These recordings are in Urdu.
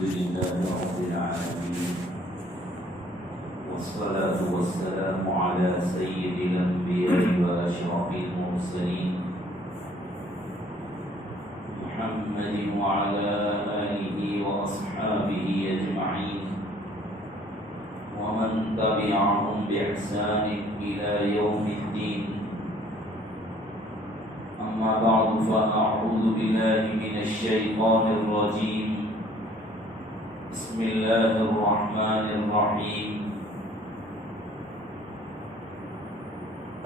لله رب العالمين، والصلاة والسلام على سيد الأنبياء وأشرف المرسلين محمد وعلى آله وأصحابه أجمعين ومن تبعهم بإحسان إلى يوم الدين. أما بعد، فأعوذ بالله من الشيطان الرجيم. بسم الله الرحمن الرحيم.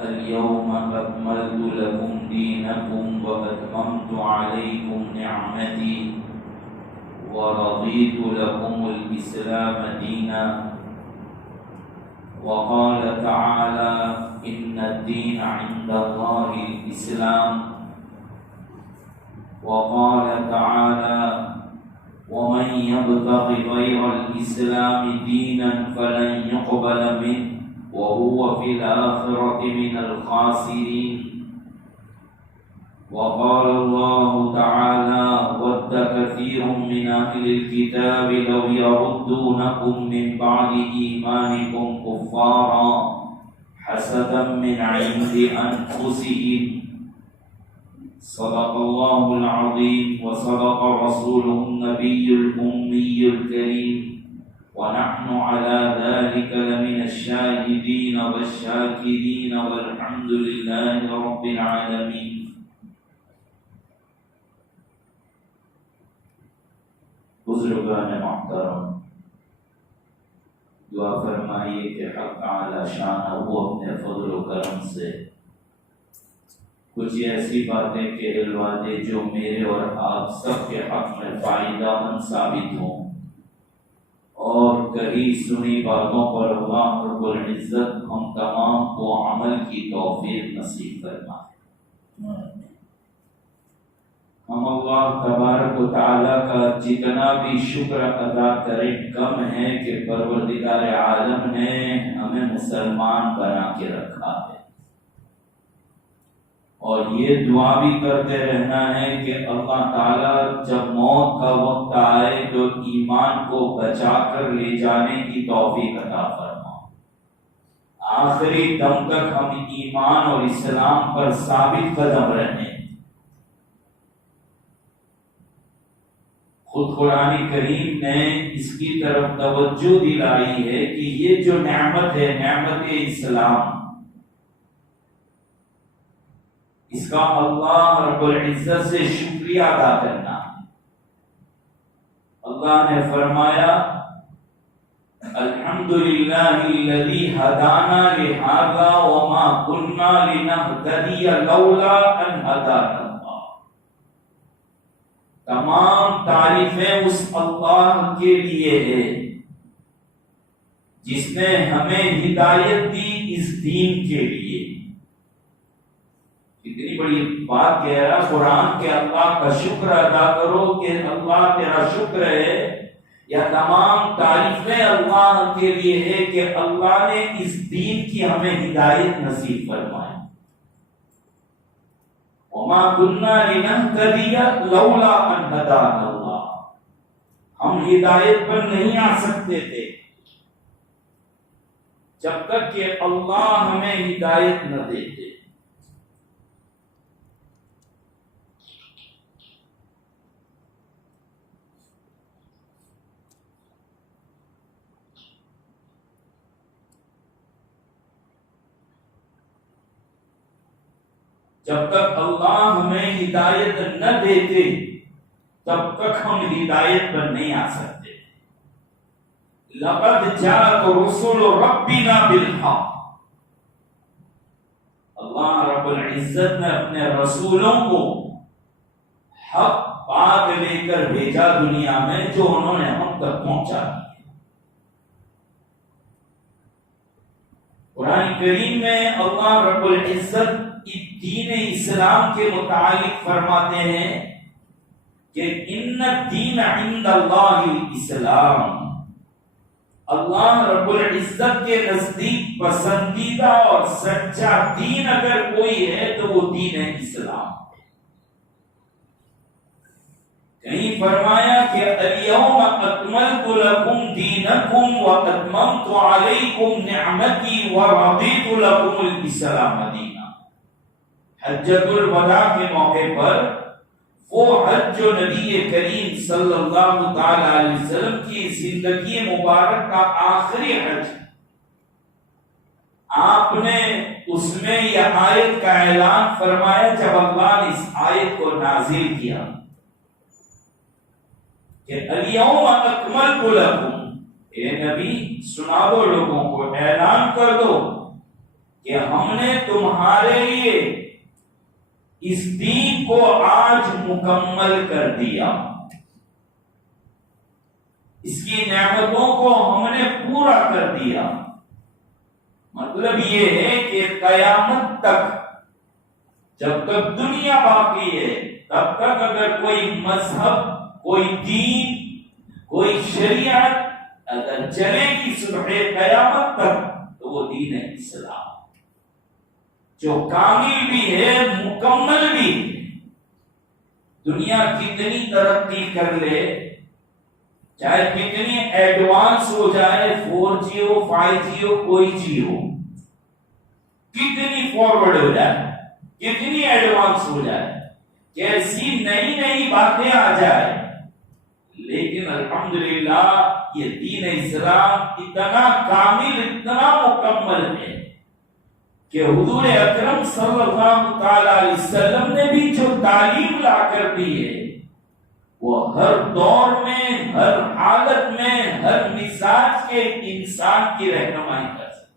اليوم أكملت لكم دينكم وأتممت عليكم نعمتي ورضيت لكم الإسلام دينا. وقال تعالى: إن الدين عند الله الإسلام. وقال تعالى: ومن يبتغ غير الإسلام دينا فلن يقبل منه وهو في الآخرة من الخاسرين. وقال الله تعالى: ود كثير من أهل الكتاب لو يردونكم من بعد إيمانكم كفارا حسدا من عند أنفسهم. صدق الله العظيم وصدق رسوله النبي الأمي الكريم، ونحن على ذلك لمن الشاهدين والشاكرين والحمد لله رب العالمين. بزرگان محترم، دعا فرمائیے کہ حق تعالی شانہ وہ اپنے فضل و کرم سے کچھ ایسی باتیں کہلوا دے جو میرے اور آپ سب کے حق میں فائدہ مند ثابت ہوں، اور کہی سنی باتوں پر اللہ رب العزت ہم تمام کو عمل کی توفیق نصیب فرمائے. ہم اللہ تبارک و تعالیٰ کا جتنا بھی شکر ادا کریں کم ہے کہ پروردگار عالم نے ہمیں مسلمان بنا کے رکھا ہے، اور یہ دعا بھی کرتے رہنا ہے کہ اللہ تعالیٰ جب موت کا وقت آئے تو ایمان کو بچا کر لے جانے کی توفیق عطا فرما. آخری دم تک ہم ایمان اور اسلام پر ثابت قدم رہیں. خود قرآن کریم نے اس کی طرف توجہ دلائی ہے کہ یہ جو نعمت ہے، نعمت اسلام، اس کا اللہ رب العزت سے شکریہ ادا کرنا ہے. اللہ نے فرمایا: الحمدللہ الذی ہدانا لہذا وما کنا لنہتدی لولا ان ہدانا اللہ. تمام تعریفیں اس اللہ کے لیے ہے جس نے ہمیں ہدایت دی اس دین کے لیے. اتنی بڑی بات کہہ رہا قرآن کہ اللہ کا شکر ادا کرو کہ اللہ تیرا شکر ہے، یا تمام تعریفیں اللہ کے لیے ہے کہ اللہ نے اس دین کی ہمیں ہدایت نصیب فرمائی. وما كنا لنهتدي لولا ان هدانا الله. ہم ہدایت پر نہیں آ سکتے تھے جب تک کہ اللہ ہمیں ہدایت نہ دیتے. جب تک اللہ ہمیں ہدایت نہ دیتے تب تک ہم ہدایت پر نہیں آ سکتے. لقد جاءت رسل ربنا بالحق. اللہ رب العزت نے اپنے رسولوں کو حق بات لے کر بھیجا دنیا میں، جو انہوں نے ہم تک پہنچا دی. قرآن کریم میں اللہ رب العزت دین اسلام کے متعلق فرماتے ہیں کہ ان الدین عند اللہ الاسلام. اللہ رب العزت کے نزدیک پسندیدہ اور سچا دین اگر کوئی ہے تو وہ دین اسلام. کہیں فرمایا کہ الیوم اکملت لکم دینکم واتممت علیکم نعمتی ورضیت لکم الاسلام دینا۔ حجۃ الوداع کے موقع پر وہ حج جو نبی کریم صلی اللہ تعالی علیہ وسلم کی زندگی مبارک کا آخری حج، آپ نے اس میں یہ آیت کا اعلان فرمایا جب اللہ نے اس آیت کو نازل کیا کہ الیوم اکملت لکم، اے نبی سنا دو لوگوں کو، اعلان کر دو کہ ہم نے تمہارے لیے اس دین کو آج مکمل کر دیا، اس کی نعمتوں کو ہم نے پورا کر دیا۔ مطلب یہ ہے کہ قیامت تک جب تک دنیا باقی ہے تب تک اگر کوئی مذہب، کوئی دین، کوئی شریعت اگر چلے گی صبح قیامت تک تو وہ دین ہے اسلام، جو کامل بھی ہے، مکمل بھی ہے۔ دنیا کتنی ترقی کر لے، چاہے کتنی ایڈوانس ہو جائے، 4G ہو، 5G ہو، کوئی چیز ہو، کتنی فارورڈ ہو جائے، کتنی ایڈوانس ہو جائے، کیسی نئی نئی باتیں آ جائے، لیکن الحمدللہ یہ دین اسلام اتنا کامل، اتنا مکمل ہے کہ حضور اکرم صلی اللہ تعالی علیہ وسلم نے بھی جو تعلیم لا کر دی ہے وہ ہر دور میں، ہر حالت میں، ہر مزاج کے انسان کی رہنمائی کر سکتے،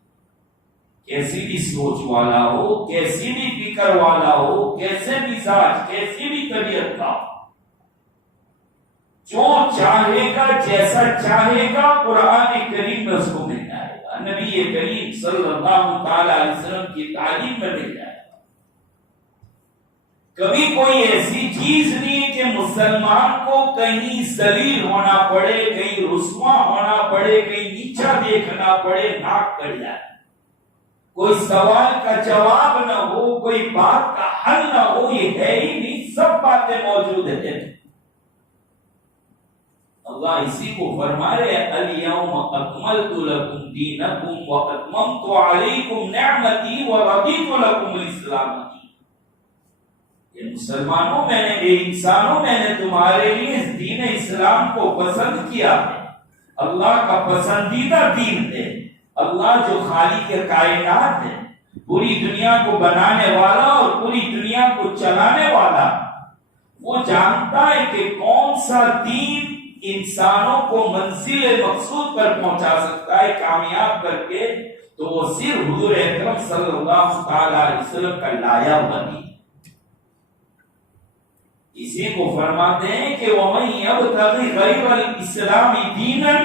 کیسی بھی سوچ والا ہو، کیسی بھی فکر والا ہو، کیسے مزاج، کیسی بھی طبیعت کا، جو چاہے گا، جیسا چاہے گا، قرآن کریم میں اس کو مل جائے گا، نبی کریم صلی اللہ تعالی علیہ وسلم کی تعلیم میں مل جائے گا۔ کبھی کوئی ایسی چیز نہیں کہ مسلمان کو کہیں ذلیل ہونا پڑے، کہیں رسوا ہونا پڑے، کہیں نیچا دیکھنا پڑے، ناک کٹ جائے، کوئی سوال کا جواب نہ ہو، کوئی بات کا حل نہ ہو، یہ ہے ہی نہیں، سب باتیں موجود ہیں۔ اللہ اسی کو فرما رہے ہیں الیوم اکملت لکم دینکم واتممت علیکم نعمتی ورضیت لکم الاسلام دین۔ یہ مسلمانوں، میں نے، یہ انسانوں، میں نے تمہارے لیے اس دین اسلام کو پسند کیا ہے، اللہ کا پسندیدہ دین ہے۔ اللہ جو خالق کائنات ہے، پوری دنیا کو بنانے والا اور پوری دنیا کو چلانے والا، وہ جانتا ہے کہ کون سا دین انسانوں کو منزل مقصود پر پہنچا سکتا ہے، کامیاب کر کے، تو وہ صرف حضور اکرم صلی اللہ تعالی علیہ وسلم کا لایا ہوا دین۔ اسی کو فرماتے ہیں کہ وَمَن يَبْتَغِ غَيْرَ الْإِسْلَامِ دِينًا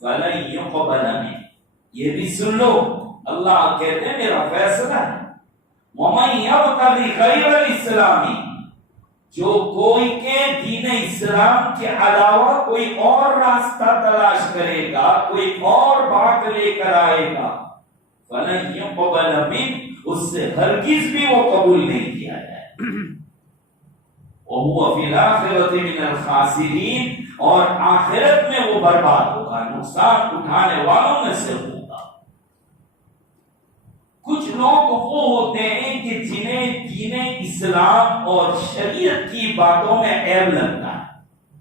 فَلَن يُقْبَلَ مِنْهُ۔ یہ بھی سن لو، اللہ کہتے ہیں میرا فیصلہ ہے، وَمَن يَبْتَغِ غَيْرَ الْإِسْلَامِ، جو کوئی کے دین اسلام کے علاوہ کوئی اور راستہ تلاش کرے گا، کوئی اور بات لے کر آئے گا، فَلَن يُقْبَلَ مِنْهُ، اس سے ہرگز بھی وہ قبول نہیں کیا جائے، وَهُوَ فِي الْآخِرَةِ مِنَ الْخَاسِرِينَ، اور آخرت میں وہ برباد ہوگا، نقصان اٹھانے والوں میں سے ہوگا۔ کچھ لوگ وہ ہوتے ہیں کہ جنہیں دین اسلام اور شریعت کی باتوں میں عیب لگتا ہے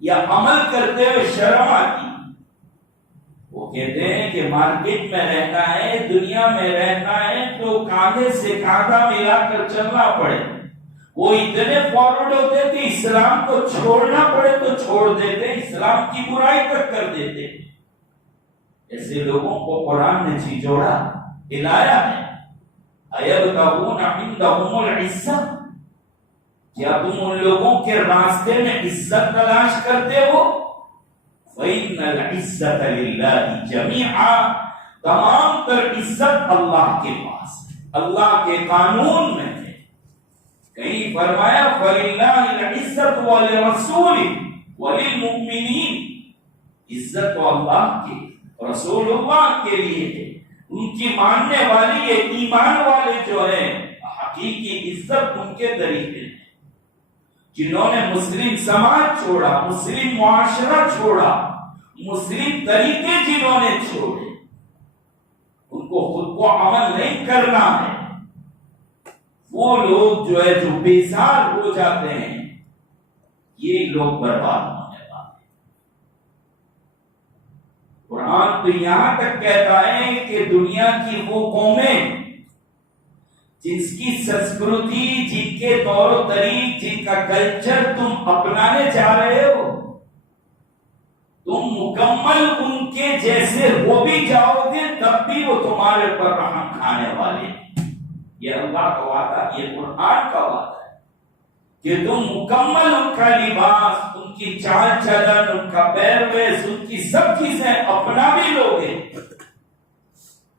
یا عمل کرتے ہوئے شرم آتی، وہ کہتے ہیں کہ مارکیٹ میں رہنا ہے، دنیا میں رہنا ہے تو کاندھے سے کاندھا ملا کر چلنا پڑے۔ وہ اتنے فارورڈ ہوتے کہ اسلام کو چھوڑنا پڑے تو چھوڑ دیتے، اسلام کی برائی تک کر دیتے۔ ایسے لوگوں کو قرآن نے جھنجھوڑا، ہلایا ہے۔ اَيَبْتَغُونَ عِندَهُمُ الْعِزَّةَ، کیا تم ان لوگوں کے راستے میں عزت تلاش کرتے ہو؟ فَإِنَّ الْعِزَّةَ لِلَّهِ جَمِيعًا، تمام تر عزت اللہ کے پاس ہے، اللہ کے قانون میں ہے۔ کہیں فرمایا فَلِلَّهِ الْعِزَّةُ وَلِرَسُولِهِ وَلِلْمُؤْمِنِينَ، عزت تو اللہ کی، رسول اللہ کے لیے ہے، ان کی ماننے والی ایمان والے جو ہیں، حقیقی عزت ان کے طریقے ہیں۔ جنہوں نے مسلم سماج چھوڑا، مسلم معاشرہ چھوڑا، مسلم طریقے جنہوں نے چھوڑے، ان کو خود کو عمل نہیں کرنا ہے، وہ لوگ جو ہے جو بیزار ہو جاتے ہیں، یہ لوگ برباد ہونے والے ہیں۔ قرآن تو یہاں تک کہتا ہے کہ دنیا کی وہ قومیں جس کی سنسکرتی، جن کے طور و طریق، جن کا کلچر تم اپنانے جا رہے ہو، تم مکمل ان کے جیسے ہو بھی جاؤ گے تب بھی وہ تمہارے پر رحم کھانے والے ہیں۔ یہ اللہ کا وعدہ، یہ قرآن کا وعدہ ہے کہ تم مکمل ان کا لباس، ان کی چال چلن، ان کا پیرویز، ان کی سب چیزیں اپنا بھی لوگے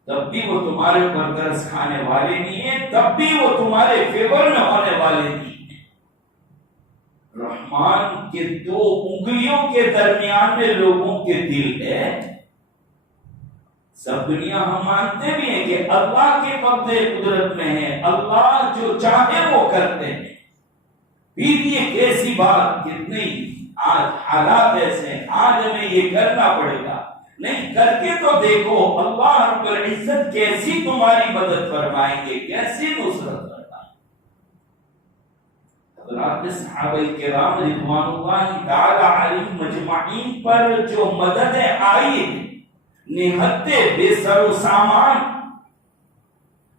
تب بھی وہ تمہارے پر ترس کھانے والے نہیں ہیں، تب بھی وہ تمہارے فیور میں ہونے والے نہیں ہیں۔ رحمان کے دو انگلیوں کے درمیان میں لوگوں کے دل ہے۔ سب دنیا ہم مانتے بھی ہیں کہ اللہ کے قبضے قدرت میں ہے، اللہ جو چاہے وہ کرتے ہیں، پھر یہ کیسی بات کہ نہیں آج حالات ایسے ہیں، آج ہمیں یہ کرنا پڑے گا، نہیں کر کے تو دیکھو اللہ رب العزت کیسی تمہاری مدد فرمائیں گے، کیسی نصرت فرمائیں گے۔ حضرات صحابہ کرام رضوان اللہ تعالی علیہم مجمعین پر جو مددیں آئی نہتے بے سر و سامان،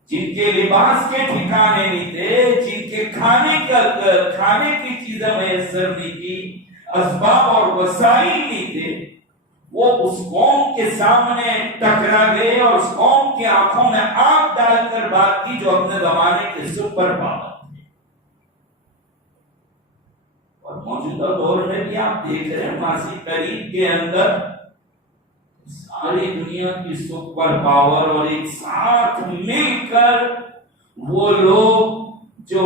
جن کے لباس کے ٹھکانے نہیں تھے، جن کے کھانے کی چیزیں میسر نہیں تھی، اسباب اور وسائل نہیں تھے، وہ اس قوم کے سامنے ٹکرا گئے اور اس قوم کی آنکھوں میں آنکھ ڈال کر بات کی جو اپنے زمانے کے سپر پاور تھے۔ اور موجودہ دور میں بھی آپ دیکھ رہے ہیں ماضی قریب کے اندر ساری دنیا کی سپر پاور اور ایک ساتھ مل کر وہ لوگ جو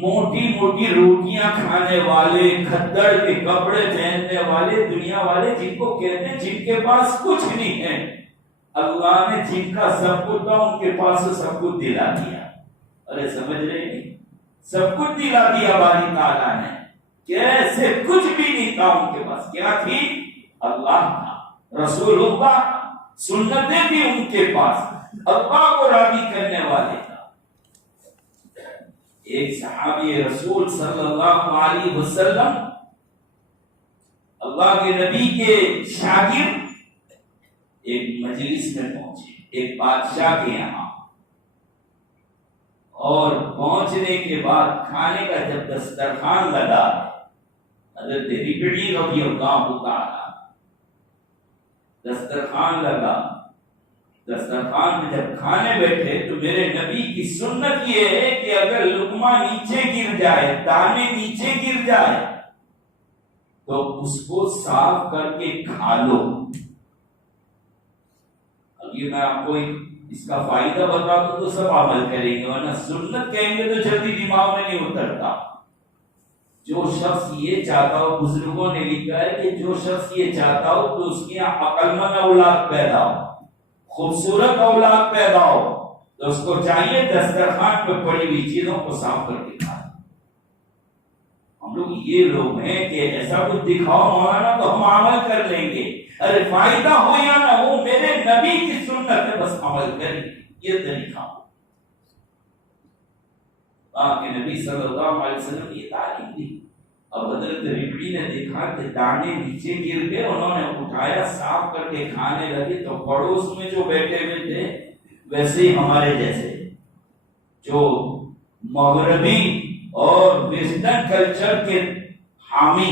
موٹی موٹی روٹیاں کھانے والے، کھدڑ کے کپڑے پہننے والے، دنیا والے جن کو کہتے ہیں جن کے پاس کچھ نہیں ہے، اللہ نے جن کا سب کچھ تھا ان کے پاس سے سب کچھ دلا دیا۔ ارے سمجھ رہے نہیں؟ سب کچھ دلا دیا باری تعالیٰ نے، کیسے کچھ بھی نہیں تھا ان کے پاس، کیا تھی؟ اللہ تھا، رسول اللہ، سنتیں بھی ان کے پاس، اللہ کو راضی کرنے والے تھا۔ ایک صحابی رسول صلی اللہ علیہ وسلم اللہ کے نبی کے شاگرد ایک مجلس میں پہنچے، ایک بادشاہ کے یہاں، اور پہنچنے کے بعد کھانے کا جب دسترخوان لگا، حضرت ربعی رضی اللہ تعالی دسترخوان لگا، دسترخوان میں جب کھانے بیٹھے تو میرے نبی کی سنت یہ ہے کہ اگر لقمہ نیچے گر جائے، دانے نیچے گر جائے تو اس کو صاف کر کے کھا لو۔ اب یہ میں آپ کو اس کا فائدہ بتا دوں تو سب عمل کریں گے، ورنہ سنت کہیں گے تو جلدی دماغ میں نہیں اترتا۔ جو شخص یہ چاہتا ہو، بزرگوں نے لکھا ہے کہ جو شخص یہ چاہتا ہو تو اس کی عقل مند اولاد پیدا ہو، خوبصورت اولاد پیدا ہو، تو اس کو چاہیے دسترخوان پہ پڑی ہوئی چیزوں کو صاف کر کے کھائے۔ ہم لوگ یہ لوگ ہیں کہ ایسا کچھ دکھاؤ مولانا تو ہم عمل کر لیں گے، ارے فائدہ ہو یا نہ ہو میرے نبی کی سنت ہے بس عمل کریں گے، یہ طریقہ ہو۔ کہ نبی صلی اللہ علیہ وسلم یہ تعلیم دی۔ اب حضرت ربعی نے دیکھا کہ دانے نیچے گر گئے، انہوں نے اٹھایا، صاف کر کے کھانے لگے، تو پڑوس میں جو بیٹھے ہوئے تھے ویسے ہی ہمارے جیسے جو مغربی اور ویسٹرن کلچر کے حامی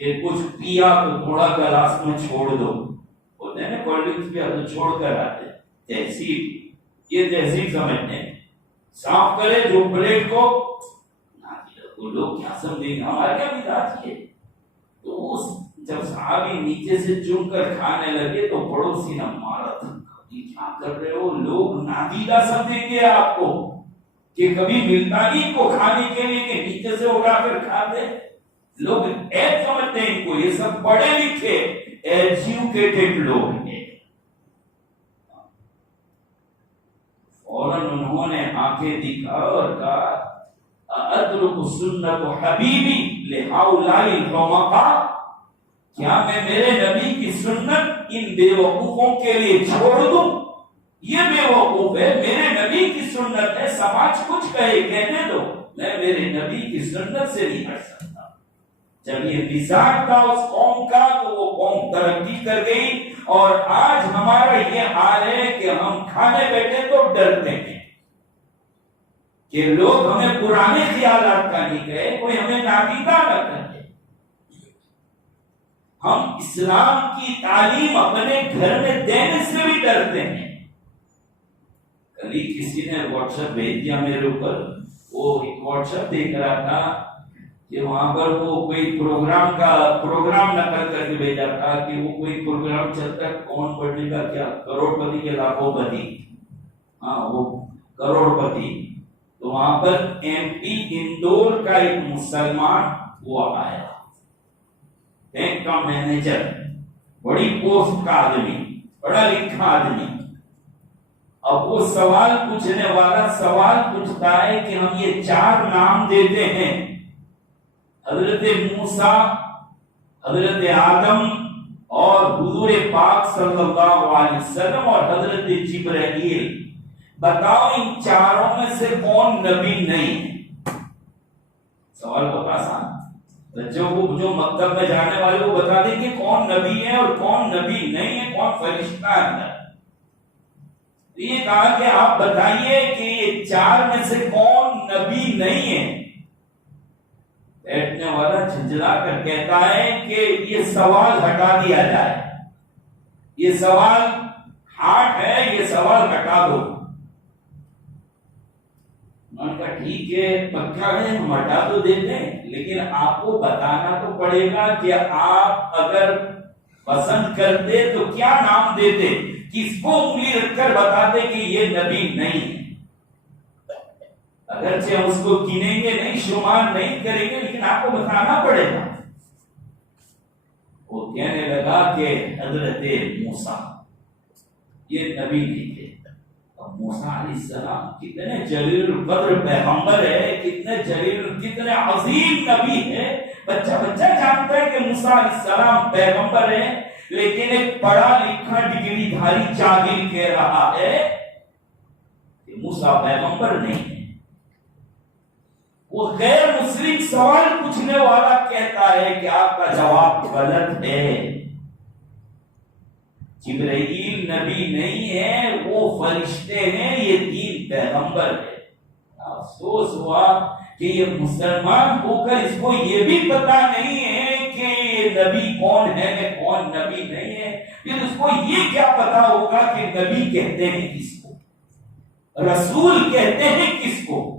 کہ کچھ پیا تو تھوڑا گلاس میں چھوڑ دو، ہوتے ہیں نا کولڈ ڈرنکس پیا تو چھوڑ کر آتے، تہذیب، یہ تہذیب سمجھتے ہیں، صاف کرے جو پلیٹ کو، لوگ کیا سمجھیں گے ہمارے کیا مزاج ہے۔ تو جب صحابی نیچے سے چن کر کھانے لگے تو پڑوسی نے مارا تھا، کیا کر رہے ہو، لوگ نادیدہ سمجھیں گے آپ کو کہ کبھی ملتا نہیں کو کھانے کے لیے کہ نیچے سے اٹھا کر کھاتے، لوگ ایپ سمجھتے ہیں ان کو، یہ سب پڑھے لکھے ایجوکیٹڈ لوگ ہیں۔ فوراً انہوں نے آنکھیں دکھا اور کہا اترک سنت حبیبی لہؤلاء الحمقاء، کیا میں میرے نبی کی سنت ان بے وقوفوں کے لیے چھوڑ دوں؟ یہ بے وقوف ہے، میرے نبی کی سنت ہے، سماج کچھ کہے کہنے دو، میں میرے نبی کی سنت سے نہیں ہٹ سکتا۔ جب یہ مزاج تھا اس قوم کا تو وہ قوم ترقی کر گئی، اور آج ہمارا یہ حال ہے کہ ہم کھانے بیٹھے تو ڈرتے ہیں کہ لوگ ہمیں پرانے خیالات کا نہیں کہے، کوئی ہمیں نادیدہ نہ کرے۔ ہم اسلام کی تعلیم اپنے گھر میں دینے سے بھی ڈرتے ہیں۔ کل کسی نے واٹس ایپ بھیج دیا میرے اوپر، وہ واٹس ایپ دیکھ رہا تھا کہ وہاں پر وہ کوئی پروگرام نقل کر کے بھیجا تھا کہ وہ کوئی پروگرام چلتا ہے، کون بڑھنے کا کیا، کروڑ پتی کے لاکھوں پتی، ہاں وہ کروڑ پتی۔ تو وہاں پر ایم پی اندور کا ایک مسلمان وہ آیا، بینک کا مینیجر، بڑی پوسٹ کا آدمی، پڑھا لکھا آدمی۔ اب وہ سوال پوچھنے والا سوال پوچھتا ہے کہ ہم یہ 4 نام دیتے ہیں، حضرت موسیٰ، حضرت آدم اور حضور پاک صلی اللہ علیہ وسلم اور حضرت جبرائیل، بتاؤ ان 4 میں سے کون نبی نہیں؟ سوال بہت آسان، بچوں کو جو مکتب میں جانے والے وہ بتا دیں کہ کون نبی ہے اور کون نبی نہیں ہے، کون فرشتہ ہے۔ یہ کہا کہ آپ بتائیے کہ یہ 4 میں سے کون نبی نہیں ہے۔ بیٹھنے والا جھنجھلا کر کہتا ہے کہ یہ سوال ہٹا دیا جائے، یہ سوال ہارڈ ہے، یہ سوال ہٹا دو۔ میں نے کہا ٹھیک ہے، پکا ہے، ہم ہٹا تو دیتے ہیں، لیکن آپ کو بتانا تو پڑے گا کہ آپ اگر پسند کرتے تو کیا نام دیتے، کس کو انگلی رکھ کر بتاتے کہ یہ نبی نہیں ہے۔ اگرچہ ہم اس کو گنیں گے نہیں، شمار نہیں کریں گے، لیکن آپ کو بتانا پڑے گا۔ وہ کہنے لگا کہ حضرت موسیٰ یہ نبی نہیں تھے۔ اب موسیٰ علیہ السلام کتنے جلیل القدر پیغمبر ہے، کتنے عظیم نبی ہے، بچہ جانتا ہے کہ موسیٰ علیہ السلام پیغمبر ہے، لیکن ایک پڑھا لکھا ڈگری دھاری جاہل کہہ رہا ہے کہ موسیٰ پیغمبر نہیں ہے۔ وہ غیر مسلم سوال پوچھنے والا کہتا ہے کہ آپ کا جواب غلط ہے، جبرائیل نبی نہیں ہے، وہ فرشتے ہیں، یہ 3 پیغمبر ہے۔ افسوس ہوا کہ یہ مسلمان ہو کر اس کو یہ بھی پتا نہیں ہے کہ یہ نبی کون ہے، کون نبی نہیں ہے، پھر اس کو یہ کیا پتا ہوگا کہ نبی کہتے ہیں کس کو، رسول کہتے ہیں کس کو۔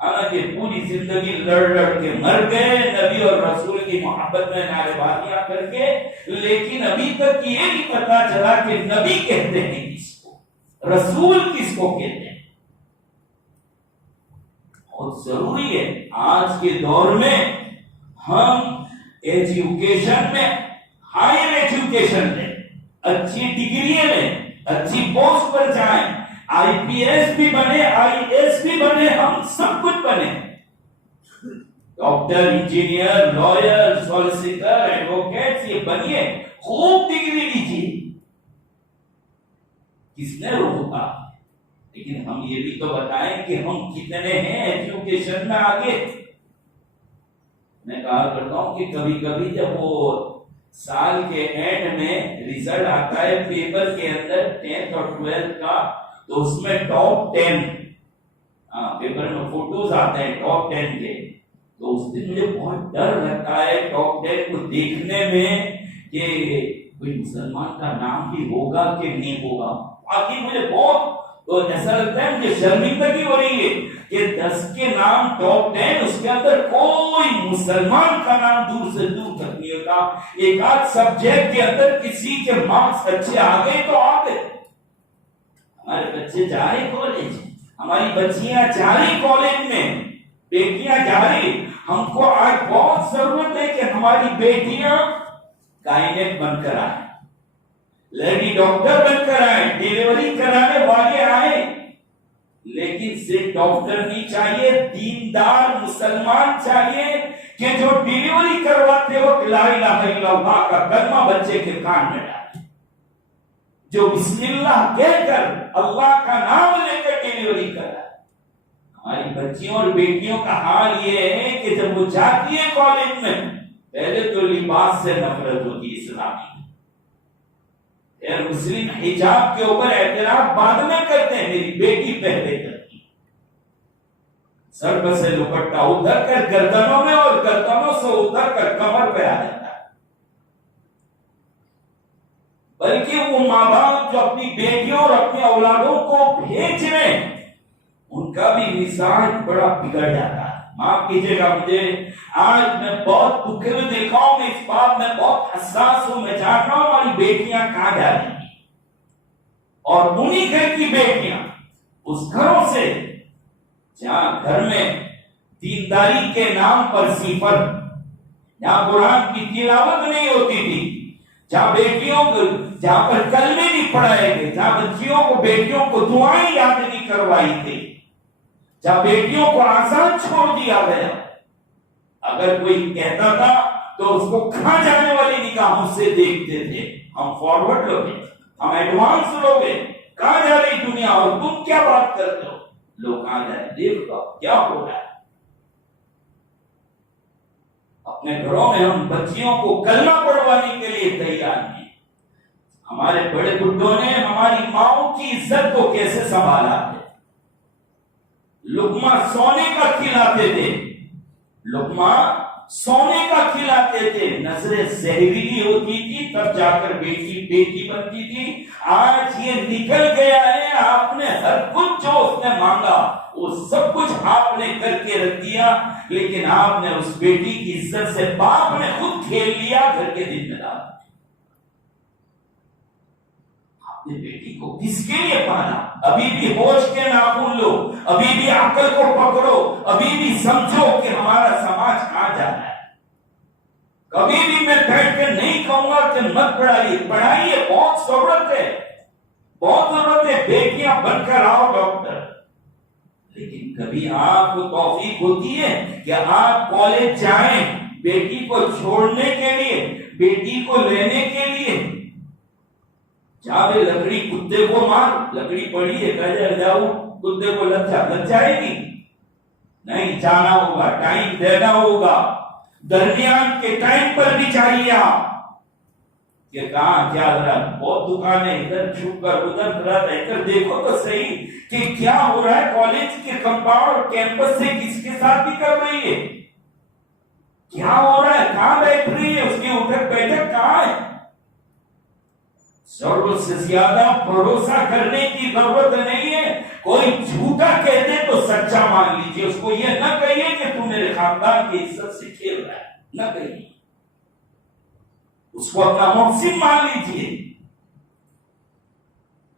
حالانکہ پوری زندگی لڑ کے مر گئے نبی اور رسول کی محبت میں نعرے بازیاں کر کے، لیکن ابھی تک یہ نہیں پتا چلا کہ نبی کہتے ہیں کس کو، رسول کس کو کہتے ہیں۔ بہت ضروری ہے آج کے دور میں ہم ایجوکیشن میں ہائر ایجوکیشن لیں، اچھی ڈگری لیں، اچھی پوسٹ پر جائیں، آئی پی ایس بھی بنے، آئی ایس بھی بنے، ہم سب کچھ بنے، doctor, engineer, lawyer, solicitor, advocates, یہ بنیے، خوب ڈگری لیجیے، کس نے روکا؟ لیکن ہم یہ بھی تو بتائیں کہ ہم کتنے ہیں ایجوکیشن میں آگے۔ میں کہا کرتا ہوں کہ کبھی کبھی جب وہ سال کے اینڈ میں ریزلٹ آتا ہے پیپر کے اندر 10th اور 12th کا، تو اس میں ٹاپ 10 پیپر میں فوٹوز آتے ہیں ٹاپ 10 کے، تو اس دن مجھے بہت ڈر لگتا ہے ٹاپ 10 کو دیکھنے میں کہ کوئی مسلمان کا نام بھی ہوگا کہ نہیں ہوگا۔ باقی مجھے بہت ایسا لگتا ہے، مجھے شرمندگی ہو رہی ہے کہ 10 کے نام ٹاپ 10، اس کے اندر کوئی مسلمان کا نام دور سے دور تک نہیں ہوتا۔ ایک آدھ سبجیکٹ کے اندر کسی کے مارکس اچھے آ گئے تو آ گئے، ہمارے بچے جا رہے کالج، ہماری بچیاں جا رہی کالج میں، بیٹیاں جا رہی۔ ہم کو آج بہت ضرورت ہے کہ ہماری بیٹیاں گائنیک بن کر آئیں، لیڈی ڈاکٹر بن کر آئیں، ڈیلیوری کرانے والے آئیں، لیکن صرف ڈاکٹر نہیں چاہیے، دیندار مسلمان چاہیے کہ جو ڈیلیوری کرواتے وقت لا الہ الا اللہ کا کلمہ بچے کے کان میں ڈالے، جو بسم اللہ کہہ کر اللہ کا نام لے کر ڈیلیوری کرا۔ ہماری بچیوں اور بیٹیوں کا حال یہ ہے کہ جب وہ جاتی ہے کالج میں، پہلے تو لباس سے نفرت ہوتی ہے اسلامی، مسلم حجاب کے اوپر اعتراف بعد میں کرتے ہیں، میری بیٹی پہلے کرتی ہے، سر پر سے دوپٹہ اتر کر گردنوں میں اور گردنوں سے اتر کر کمر پہ آ جاتا ہے۔ بلکہ وہ ماں باپ جو اپنی بیٹیوں اور اپنے اولادوں کو بھیج رہے ہیں، ان کا بھی مزاج بڑا بگڑ جاتا ہے۔ معاف کیجیے گا مجھے، آج میں بہت دکھے ہوئے دیکھا ہوں، میں اس بات میں بہت حساس ہوں، میں جان رہا ہوں ہماری بیٹیاں کہاں جا رہی ہیں، اور انہی گھر کی بیٹیاں اس گھروں سے جہاں گھر میں دینداری کے نام پر صفر، جہاں قرآن کی تلاوت نہیں ہوتی تھی، جہاں بیٹیوں کو جہاں پر کلمے نہیں پڑھائے گئے، جہاں بچیوں کو بیٹیوں کو دعائیں یاد نہیں کروائی گئی، جہاں بیٹیوں کو آزاد چھوڑ دیا گیا، اگر کوئی کہتا تھا تو اس کو کہاں جانے والی نگاہوں سے دیکھتے تھے، ہم فارورڈ لوگ ہیں، ہم ایڈوانس لوگ ہیں، کہاں جا رہی دنیا اور تم کیا بات کرتے ہو، لوگ کہاں جا رہے، دیکھو کیا ہو رہا ہے۔ اپنے گھروں میں ہم بچیوں کو کلمہ پڑھوانے کے لیے تیار ہیں۔ ہمارے بڑے بڈھوں نے ہماری ماؤں کی عزت کو کیسے سنبھالا ہے، لقمہ سونے کا کھلاتے تھے، لقمہ سونے کا کھلاتے تھے، نظریں زہریلی ہوتی تھی تب جا کر بیٹی بیٹی بنتی تھی۔ آج یہ نکل گیا ہے، آپ نے ہر کچھ جو اس نے مانگا وہ سب کچھ آپ نے کر کے رکھ دیا، لیکن آپ نے اس بیٹی کی عزت سے باپ نے خود کھیل لیا گھر کے ذمہ دار۔ بیٹی کو کس کے لیے پالا؟ ابھی بھی ہوش کے ناخن لو، ابھی بھی عقل کو پکڑو، ابھی بھی سمجھو کہ ہمارا سماج کہاں جا رہا ہے۔ کبھی بھی میں بیٹھ کے نہیں کہوں گا کہ مت پڑھائیے، پڑھائیے، بہت ضرورت ہے، بہت ضرورت ہے، بیٹیاں بن کر آؤ ڈاکٹر، لیکن کبھی آپ کو توفیق ہوتی ہے کہ آپ کالج جائیں بیٹی کو چھوڑنے کے لیے، بیٹی کو لینے کے لیے، جاوے لکڑی کتے کو مار، لکڑی پڑی ہے کہہ جاؤ کتے کو لگ جائے گی، نہیں، جانا ہوگا، ٹائم دینا ہوگا، درمیان کے ٹائم پر بھی چاہیے آپ کہ کہاں کیا رہا، بہت دکانیں ادھر چھپ کر ادھر رہ کر دیکھو تو صحیح کہ کیا ہو رہا ہے، کالج کے کمپاؤنڈ اور کیمپس سے کس کے ساتھ بھی کر رہی ہے، کیا ہو رہا ہے، کہاں بیٹھ رہی ہے، اس کی اٹھک بیٹھک کہاں ہے۔ ضرورت سے زیادہ بھروسہ کرنے کی ضرورت نہیں ہے، کوئی جھوٹا کہہ دے تو سچا مان لیجئے، اس کو یہ نہ کہیے کہ تو میرے خاندان کی عزت سے کھیل رہا ہے، نہ کہیے، اس کو اپنا محسن مان لیجئے۔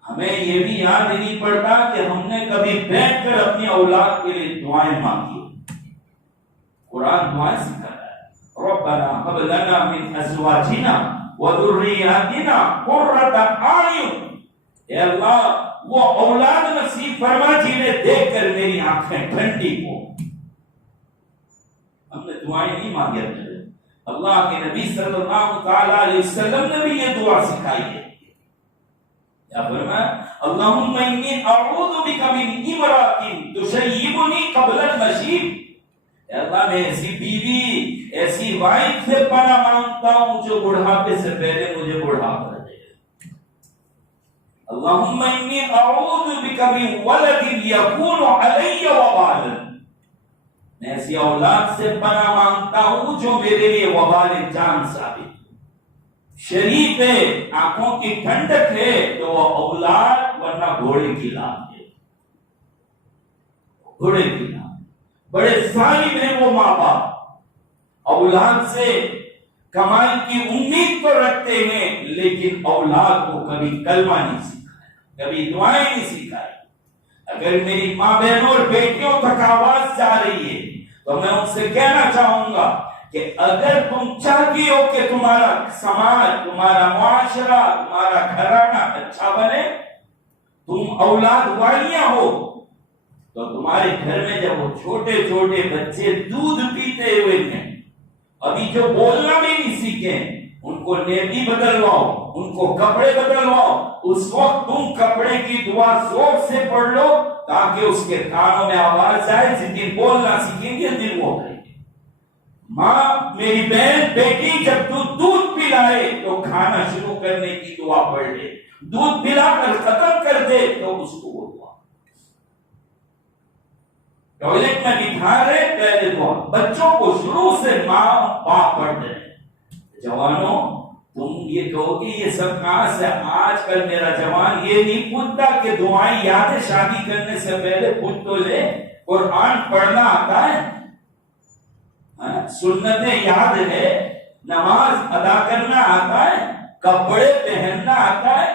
ہمیں یہ بھی یاد نہیں پڑتا کہ ہم نے کبھی بیٹھ کر اپنی اولاد کے لیے دعائیں مانگی، قرآن دعائیں سکھا رہا ہے، ربنا هب لنا من ازواجنا وذریاتنا قرۃ اعین، اے اللہ وہ اولاد نصیب فرما جنہیں دیکھ کر میری آنکھیں ٹھنڈی ہو۔ ہم نے دعائیں نہیں مانگی، اللہ کے نبی صلی اللہ تعالی علیہ وسلم نے بھی یہ دعا سکھائی ہے، کیا فرمایا، اللہم انی اعوذ بک من امرأۃ تشیبنی قبل المشیب، اے اللہ میں ایسی بیوی، ایسی وائف سے پناہ مانگتا ہوں جو بڑھاپے سے پہلے مجھے بڑھا کر دے۔ اللہم انی اعوذ بک من ولد یکون علی وبالا، میں ایسی اولاد سے پناہ مانگتا ہوں جو میرے لیے وبال جان ثابت، شریف ہے، آنکھوں کی ٹھنڈک ہے تو وہ اولاد، ورنہ گھوڑے کی لات ہے، گھوڑے کی لات۔ بڑے ظالم ہیں وہ ماں باپ، اولاد سے کمال کی امید تو رکھتے ہیں لیکن اولاد کو کبھی کلمہ نہیں سکھایا، کبھی دعائیں نہیں سکھائی۔ اگر میری ماں بہنوں اور بیٹیوں تک آواز جا رہی ہے تو میں ان سے کہنا چاہوں گا کہ اگر تم چاہتی ہو کہ تمہارا سماج، تمہارا معاشرہ، تمہارا گھرانہ اچھا بنے، تم اولاد والیاں ہو، تو تمہارے گھر میں جب وہ چھوٹے چھوٹے بچے دودھ پیتے ہوئے تھے، ابھی جو بولنا بھی نہیں سیکھے، ان کو نیپی بدلواؤ، ان کو کپڑے بدلواؤ، اس وقت تم کپڑے کی دعا زور سے پڑھ لو تاکہ اس کے کانوں میں آواز آئے، جس دن بولنا سیکھیں گے دن وہ کریں گے۔ ماں، میری بہن، بیٹی، جب تو دودھ پلائے تو کھانا شروع کرنے کی دعا پڑھ لے، دودھ پلا کر ختم کر دے تو اس کو وہ دعا۔ ٹوائلٹ میں بٹھا رہے پہلے دعا، بچوں کو شروع سے ماں باپ پڑھ رہے۔ جوانوں، تم یہ کہو کہ یہ سب کہاں سے؟ آج کل میرا جوان یہ نہیں پوچھتا کہ دعائیں یاد ہے، شادی کرنے سے پہلے پوچھ تو لے، قرآن پڑھنا آتا ہے، سنتیں یاد ہے، نماز ادا کرنا آتا ہے، کپڑے پہننا آتا ہے،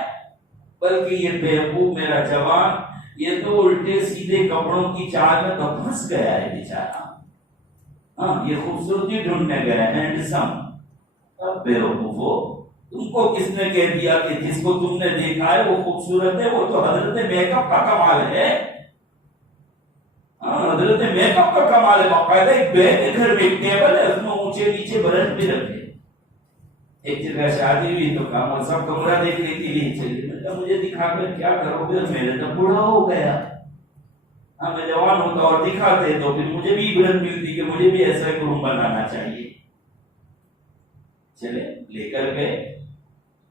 بلکہ یہ بیوقوف میرا جوان یہ تو الٹے سیدھے کپڑوں کی چال میں تو پھنس گیا ہے بیچارہ۔ ہاں، یہ خوبصورتی ڈھونڈنے گیا ہے، ہینڈسم۔ اب بیوقوف ہو، تم کو کس نے کہہ دیا کہ جس کو تم نے دیکھا ہے وہ خوبصورت ہے؟ وہ تو حضرت میک اپ کا کمال ہے۔ حضرت میک اپ کا کمال ہے، باقاعدہ ایک بیگ کے گھر میں ایک ٹیبل ہے، اس میں اونچے نیچے برش بھی رکھے۔ ایک جگہ شادی ہوئی تو کہا مول صاحب کمرہ دیکھنے کے لیے چلیے، میں کہا مجھے دکھا کر کیا کرو گے؟ میرے تو بوڑھا ہو گیا، میں جوان ہوتا اور دکھاتے تو پھر مجھے بھی عبرت ملتی کہ مجھے بھی ایسا ایک روم بنانا چاہیے۔ چلے لے کر گئے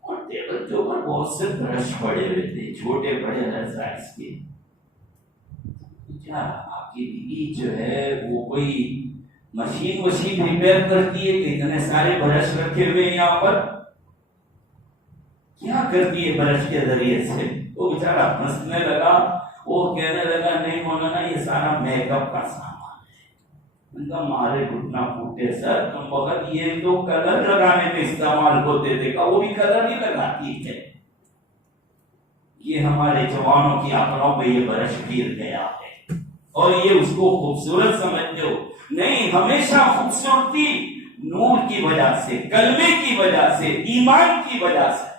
اور ٹیبل کے اوپر بہت سے برش پڑے ہوئے تھے، چھوٹے بڑے ہر سائز کے۔ کیا آپ کی بیوی جو ہے وہ کوئی مشین ریپیئر کرتی ہے کہ اتنے سارے برش رکھے ہوئے یہاں پر؟ کیا کرتی ہے برش کے ذریعے سے؟ وہ بیچارہ ہنسنے لگا، وہ کہنے لگا نہیں مولانا یہ سارا میک اپ کا سامان ہے۔ ان کا مارے گھٹنا پھوٹے، سر تم وقت یہ تو کلر لگانے میں استعمال ہوتے تھے، وہ بھی کلر ہی لگاتی ہے۔ یہ ہمارے جوانوں کی آنکھوں پہ یہ برش گر گیا ہے اور یہ اس کو خوبصورت سمجھتے ہو۔ نہیں، ہمیشہ خوبصورتی نور کی وجہ سے، کلمے کی وجہ سے، ایمان کی وجہ سے۔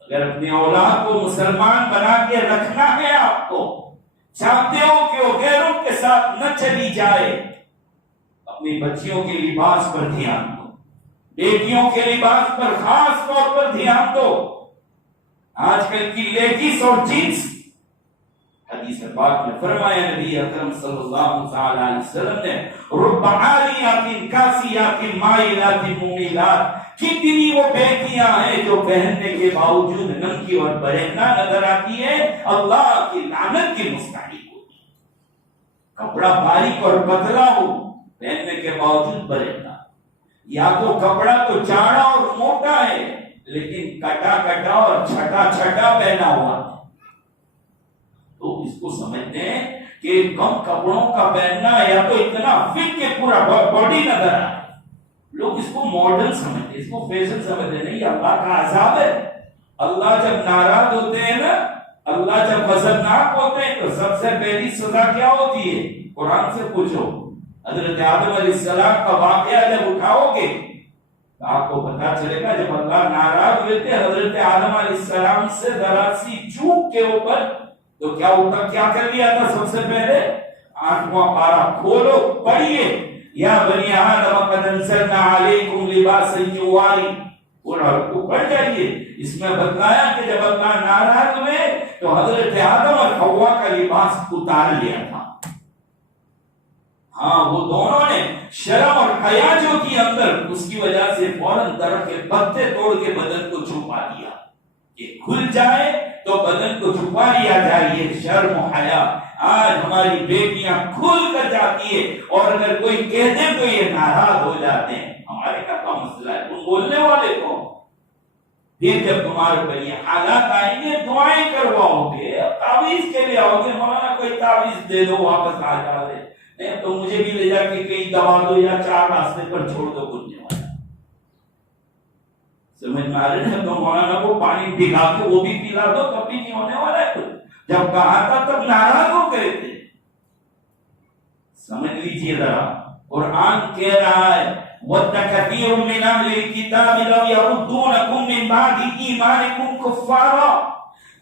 اگر اپنی اولاد کو مسلمان بنا کے رکھنا ہے، آپ کو چاہتے ہو کہ وہ غیروں کے ساتھ نہ چلی جائے، اپنی بچیوں کے لباس پر دھیان دو، بیٹیوں کے لباس پر خاص طور پر دھیان دو۔ آج کل کی لیگیز اور جینس، حدیث پاک میں فرمایا نبی اکرم صلی اللہ علیہ وسلم نے، رب عالیات کاسیات مائلات مومیلات، کتنی وہ بیٹیاں ہیں جو پہننے کے باوجود ننگی اور برہنہ نظر آتی ہے، اللہ کی لعنت کی مستحق ہوتی ہے۔ کپڑا باریک اور پتلا ہو، پہننے کے باوجود برہنہ، یا تو کپڑا تو چاڑا اور موٹا ہے لیکن کٹا کٹا اور چھٹا چھٹا پہنا ہوا ہے، تو اس کو سمجھتے ہیں کہ کم کپڑوں کا پہننا یا تو اتنا فٹ کے پورا باڈی نظر آئے، لوگ اس کو ماڈرن سمجھتے ہیں، اس کو فیشن سمجھتے ہیں۔ نہیں، اللہ کا عذاب ہے۔ اللہ جب ناراض ہوتے ہیں نا، اللہ جب غضبناک ہوتے ہیں تو سب سے پہلی سزا کیا ہوتی ہے؟ قرآن سے پوچھو، حضرت آدم علیہ السلام کا واقعہ جب اٹھاؤ گے تو آپ کو پتا چلے گا جب اللہ ناراض ہوئے تھے حضرت آدم علیہ السلام سے ذرا سی چوک کے اوپر، تو کیا ہوتا، کیا کر لیا تھا؟ سب سے پہلے 8واں پارہ کھولو، پڑھیے، یا بنی آدم قد انزلنا علیکم لباسا یواری، کو پڑھ جائیے۔ اس میں بتلایا کہ جب اللہ ناراض ہوئے تو حضرت آدم اور حوا کا لباس اتار لیا تھا۔ ہاں، وہ دونوں نے شرم اور حیا جو کی اندر، اس کی وجہ سے فوراً درخت کے پتے توڑ کے بدن کو چھپا دیا کہ کھل جائے تو بدن کو چھپا لیا جائے۔ یہ شرم و حیا آج ہماری بیٹیاں کھل کر جاتی ہے، اور اگر کوئی کہہ دے تو یہ ناراض ہو جاتے ہیں۔ ہمارے کا مسئلہ ہے، تم بولنے والے کو پھر جب تمہارے پر یہ حالات آئیں گے دعائیں کرواؤ گے، تعویذ کے لیے آؤ گے، مولانا کوئی تعویذ دے دو واپس آ جاؤ گے، نہیں تو مجھے بھی لے جا کے کہیں دبا دو یا 4 راستے پر چھوڑ دو، کچھ نہیں ہونا۔ سمجھ میں آ رہے ہیں؟ تو مولانا کو پانی پھگا کے وہ بھی پلا دو، کبھی نہیں ہونے والا ہے کچھ۔ جب کہا تھا تب ناراض ہو گئے تھے۔ سمجھ لیجیے ذرا، قرآن کہہ رہا ہے وَدَّ كَثِيرٌ مِّنْ أَهْلِ الْكِتَابِ لَوْ يَرُدُّونَكُم مِّن بَعْدِ إِيمَانِكُمْ كُفَّارًا،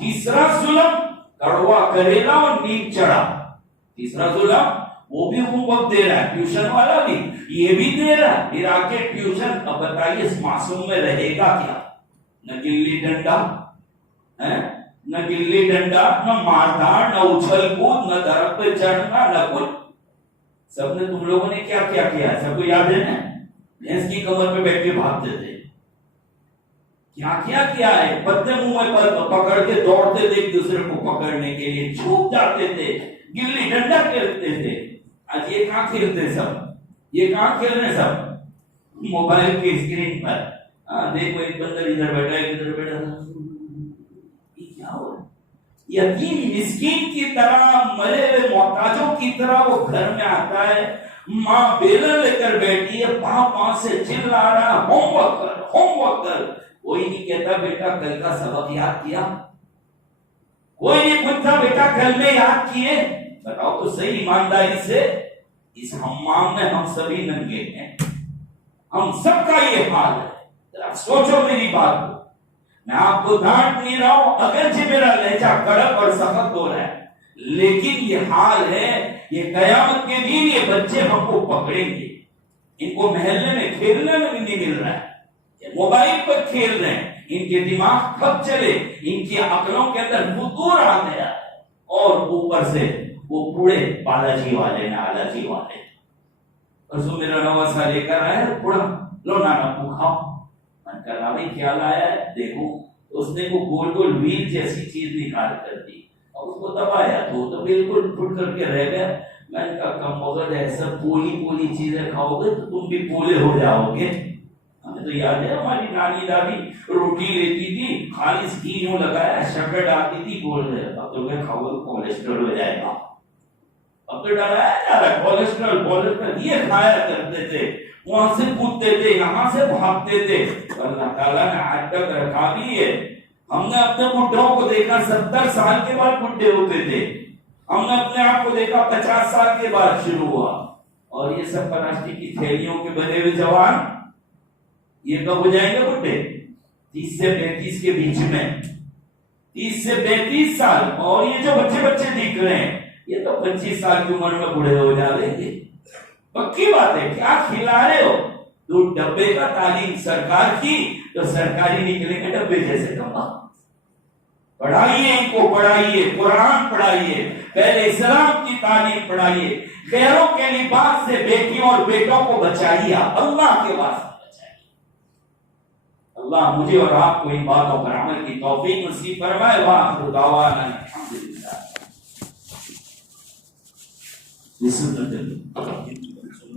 تیسرا ظلم کڑوا کریلا اور نیند چڑھا. تیسرا ظلم وہ بھی ہوم ورک دے رہا ہے, ٹیوشن والا بھی یہ بھی دے رہا ہے, پھر آ کے ٹیوشن. اب بتائیے اس معصوم میں رہے گا کیا؟ نہ گلی ڈنڈا, نہ گلی ڈنڈا, نہ ماردار, نہ اچھل کود, نہ درخت پہ چڑھنا, نہ کچھ. سب نے تم لوگوں نے کیا کیا کیا ہے سب کو یاد ہے نا؟ بھینس کی کمر پہ بیٹھ کے بھاگتے تھے. کیا کیا کیا ہے؟ پتے منہ میں پکڑ کے دوڑتے تھے ایک دوسرے کو پکڑنے کے لیے, چھپ جاتے تھے, گلی ڈنڈا کھیلتے تھے. آج یہ کہاں کھیلتے سب؟ یہ کہاں کھیل رہے سب؟ موبائل کی اسکرین پر. دیکھو ایک بندر ادھر بیٹھا ہے, ادھر بیٹھا, یہ کیا ہو رہا ہے؟ یتیم مسکین کی طرح, مرے ہوئے محتاجوں کی طرح وہ گھر میں آتا ہے, ماں بیلن لے کر بیٹھی ہے, باپ سے چلا رہا ہے, ہوم ورک کر, ہوم ورک کر. کوئی نہیں کہتا بیٹا کل کا سبق یاد کیا؟ کوئی نہیں پوچھتا بیٹا کل میں یاد کیے؟ بتاؤ تو صحیح ایمانداری سے. اس حمام میں ہم سبھی ننگے ہیں, ہم سب کا یہ حال ہے. ذرا سوچو میری بات کو. میں آپ کو ڈانٹ نہیں رہا ہوں, اگرچہ میرا لہجہ کڑک اور سخت ہو رہا ہے, لیکن یہ حال ہے. یہ قیامت کے دن یہ بچے ہم کو پکڑیں گے. ان کو محلے میں کھیلنے میں نہیں مل رہا ہے, موبائل پر کھیل رہے ہیں, ان کے دماغ کب چلے, ان کی عقلوں کے اندر فتور آ گیا, اور اوپر سے وہ پوڑے بالاجی والے نالاجی والے. پرسوں میرا نواسا لے کر آیا, پوڑا لو نانا کو کھاؤ. من کر رہا بھائی کیا لایا ہے دیکھو. اس نے وہ گول گول ویل جیسی چیز نکال کر دی اور اس کو دبایا تو بالکل ٹوٹ کر کے رہ گیا. میں نے کہا کم وقت ایسا پولی پولی چیزیں کھاؤ گے تو تم بھی پولے ہو جاؤ گے. ہمیں تو یاد ہے ہماری نانی دادی روٹی لیتی تھی, خالص گھی یوں لگایا, شکر ڈالتی تھی, بول رہے اب تو میں کھاؤ گے کولیسٹرول ہو جائے گا. اب تو ڈرایا جا رہا ہے کولیسٹرول. یہ کھایا کرتے تھے, وہاں سے کودتے تھے, یہاں سے بھاگتے تھے. اللہ تعالیٰ نے آج تک رکھا بھی ہے. ہم نے اپنے بڈھوں کو دیکھا 70 سال کے بعد بڈھے ہوتے تھے, ہم نے اپنے آپ کو دیکھا 50 سال کے بعد شروع ہوا. اور یہ سب پلاسٹک کی تھیلیوں کے بنے ہوئے جوان یہ کب ہو جائیں گے بڈھے؟ 30 سے 35 کے بیچ میں, 30 سے 35 سال. اور یہ جو بچے بچے دکھ رہے ہیں یہ تو 25 سال کی عمر میں بوڑھے ہو جائیں گے. پکی بات ہے. کیا کھلا رہے ہو؟ تو ڈبے کا تعلیم سرکار کی تو سرکاری نکلیں گے ڈبے جیسے کما. پڑھائیے ان کو, پڑھائیے, قرآن پڑھائیے, پہلے اسلام کی تعلیم پڑھائیے, غیروں کے لباس سے بیٹیوں اور بیٹوں کو بچائیے, اللہ کے واسطے بچائیے. اللہ مجھے اور آپ کو ان باتوں پر عمل کی توفیق نصیب فرمائے. وآخر دعوانا الحمدللہ.